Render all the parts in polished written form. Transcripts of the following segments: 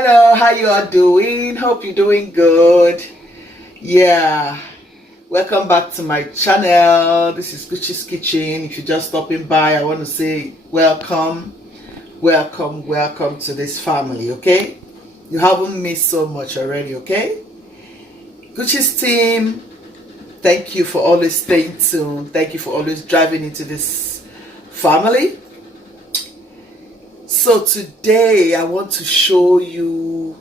Hello, how you all doing? Hope you're doing good. Yeah, welcome back to my channel. This is Guchies Kitchen. If you're just stopping by, I want to say welcome to this family. Okay, you haven't missed so much already. Okay, Guchies team, thank you for always staying tuned. Thank you for always driving into this family. So today I want to show you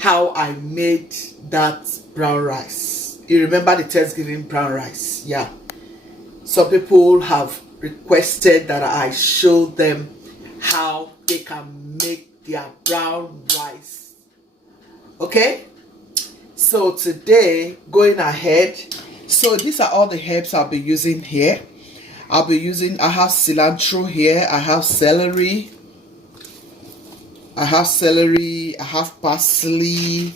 how I made that brown rice. You remember the Thanksgiving brown rice? Yeah. Some people have requested that I show them how they can make their brown rice. Okay? So today, going ahead. So these are all the herbs I'll be using here. I have cilantro here, I have celery, I have parsley,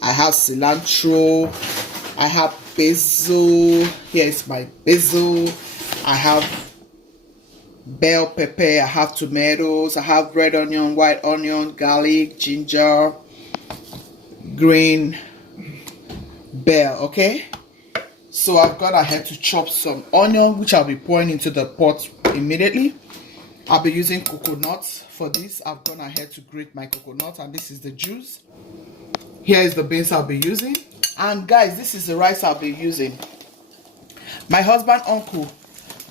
I have cilantro, I have basil, here is my basil, I have bell pepper, I have tomatoes, I have red onion, white onion, garlic, ginger, green bell, okay? So I've gone ahead to chop some onion, which I'll be pouring into the pot immediately. I'll be using coconut for this. I've gone ahead to grate my coconut, and this is the juice. Here is the beans I'll be using. And guys, this is the rice I'll be using. My husband uncle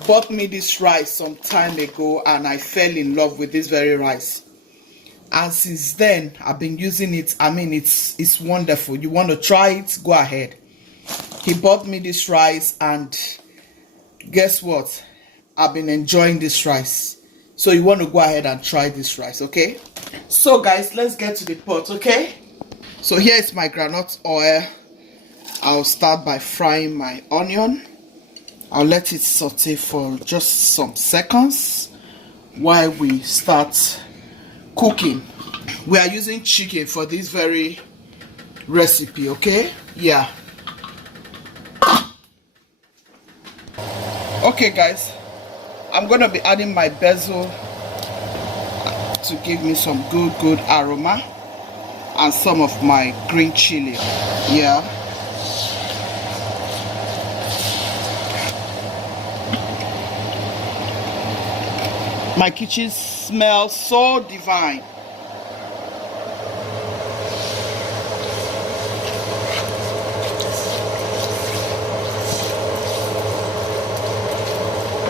bought me this rice some time ago, and I fell in love with this very rice. And since then, I've been using it. I mean, it's wonderful. You want to try it? Go ahead. He bought me this rice, and guess what? I've been enjoying this rice. So you want to go ahead and try this rice, okay? So guys, let's get to the pot, okay? So here is my groundnut oil. I'll start by frying my onion. I'll let it saute for just some seconds while we start cooking. We are using chicken for this very recipe, okay? Yeah. Okay guys, I'm going to be adding my basil to give me some good aroma, and some of my green chili. Yeah. My kitchen smells so divine.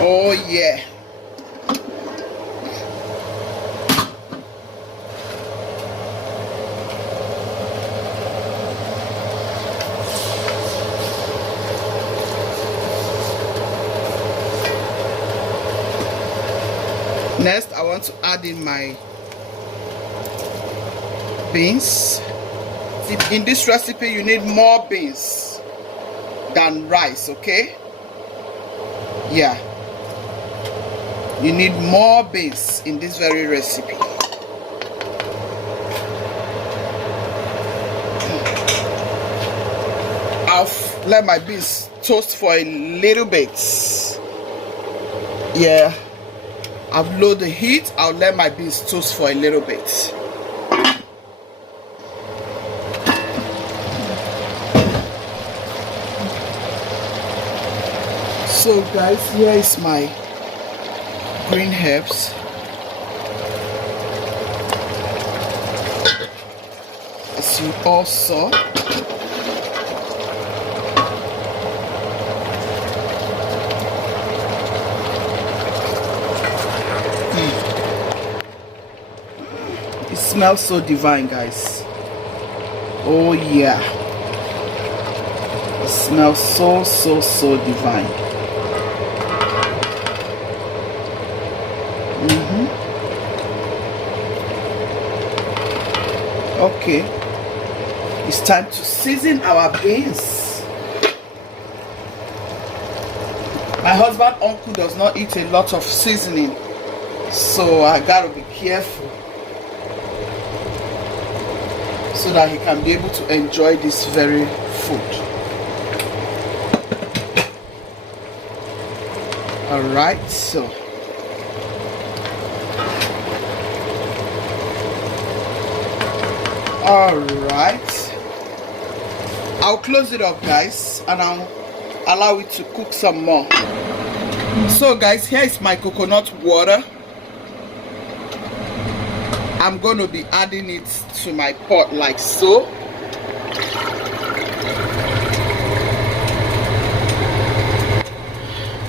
Oh yeah. Next, I want to add in my beans. In this recipe, you need more beans than rice, okay? Yeah. You need more beans in this very recipe. I'll let my beans toast for a little bit. Yeah. I've lowered the heat. I'll let my beans toast for a little bit. So guys, here is my green herbs. As you all saw. It smells so divine, guys. Oh yeah. It smells so divine. Okay, it's time to season our beans. My husband uncle does not eat a lot of seasoning, so I gotta be careful so that he can be able to enjoy this very food. Alright, so All right, I'll close it up, guys, and I'll allow it to cook some more. So guys, here is my coconut water. I'm going to be adding it to my pot like so.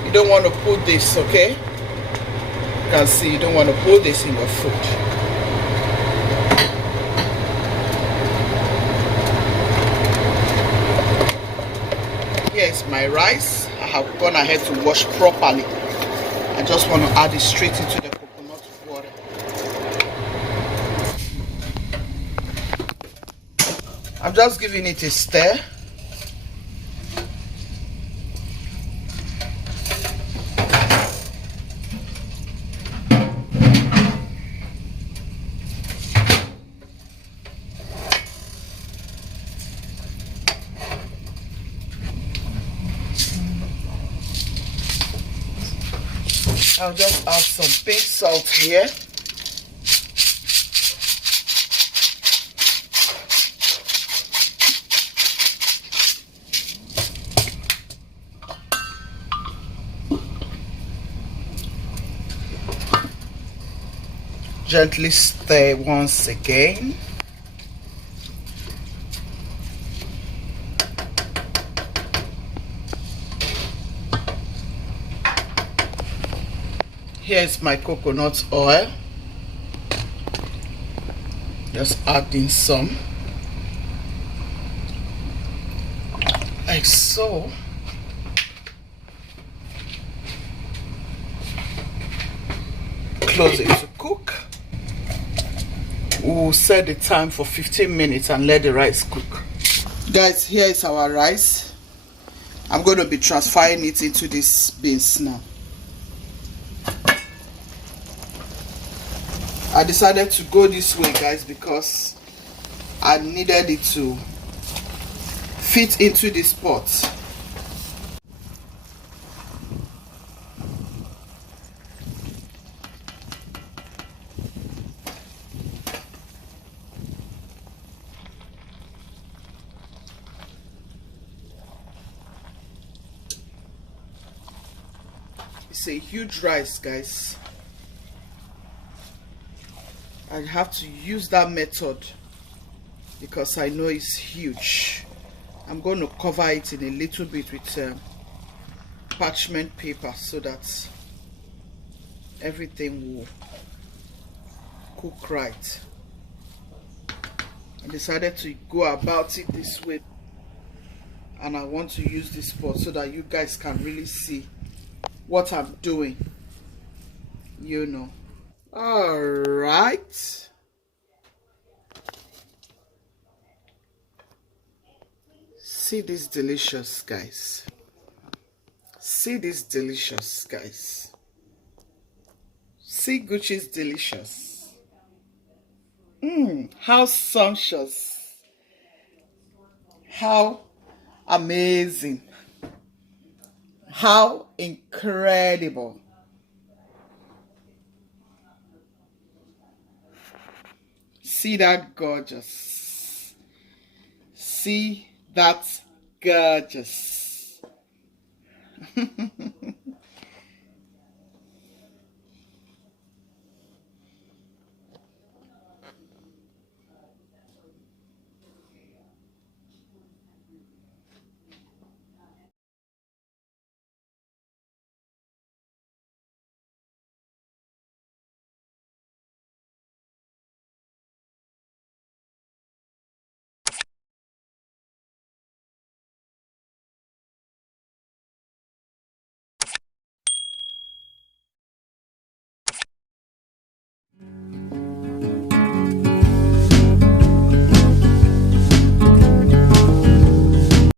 You don't want to put this, okay? You can see you don't want to put this in your food. Here's my rice. I have gone ahead to wash properly. I just want to add it straight into the coconut water. I'm just giving it a stir. I'll just add some pink salt here. Gently stir once again. Here's my coconut oil. Just adding some, like so. Close it to cook. We'll set the time for 15 minutes and let the rice cook. Guys, here is our rice. I'm going to be transferring it into this beans now. I decided to go this way, guys, because I needed it to fit into this pot. It's a huge rice, guys. I have to use that method because I know it's huge. I'm going to cover it in a little bit with parchment paper so that everything will cook right. I decided to go about it this way, and I want to use this pot so that you guys can really see what I'm doing, you know. All right, see this delicious, guys. See this delicious, guys. See Guchies delicious. How sumptuous, how amazing, how incredible. See that gorgeous. See that gorgeous.